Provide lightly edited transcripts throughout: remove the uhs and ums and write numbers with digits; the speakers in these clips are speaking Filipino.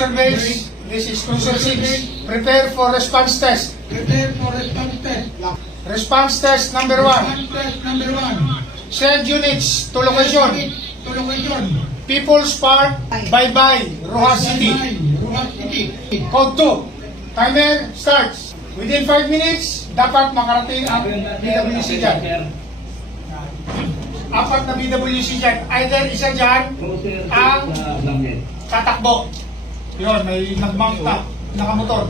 cruiser base. This is cruiser 6. Prepare for response test. Prepare for response test. Response test number 1. Response test number 1. Send units to location. To location. People's Park, Bye-Bye, Rojas City. Rojas City. Code 2. Timer starts. Within 5 minutes, dapat makarating ang BWC dyan. Apat na BWC dyan. Either isa dyan ang tatakbo. Yun, may nag-mount na, nakamotor.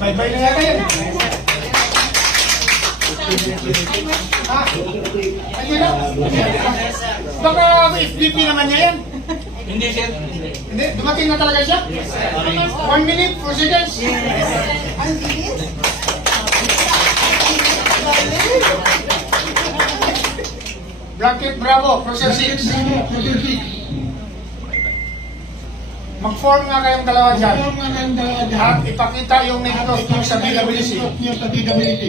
Bye-bye na yata yan. Ha? Ayun na. Baka FDP naman niya yan. Hindi, sir. Hindi, dumating na talaga siya? 1 minute, 4 seconds. Blanket Bravo, Process 6. Process 6. Mag-form nga kayong dalawa dyan. Form nga kayong dalawa dyan. At ipakita yung name-close nyo sa BWC. Nyo sa BWC.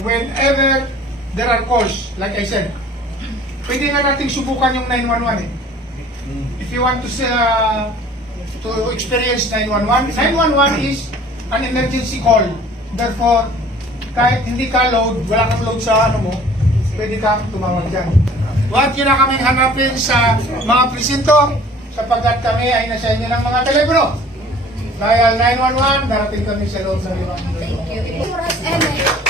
Whenever there are calls, like I said, pwede nga nating subukan yung 911 eh. If you want to experience 911, 911 is an emergency call. Therefore, kahit hindi ka load, wala kang load sa ano mo, pwede kang tumawag dyan. Huwag nyo na kaming hanapin sa mga presinto sapagkat kami ay nasa inyo ng mga telepono. Dahil 911, darating kami sa loob ng 5 minuto. Thank you.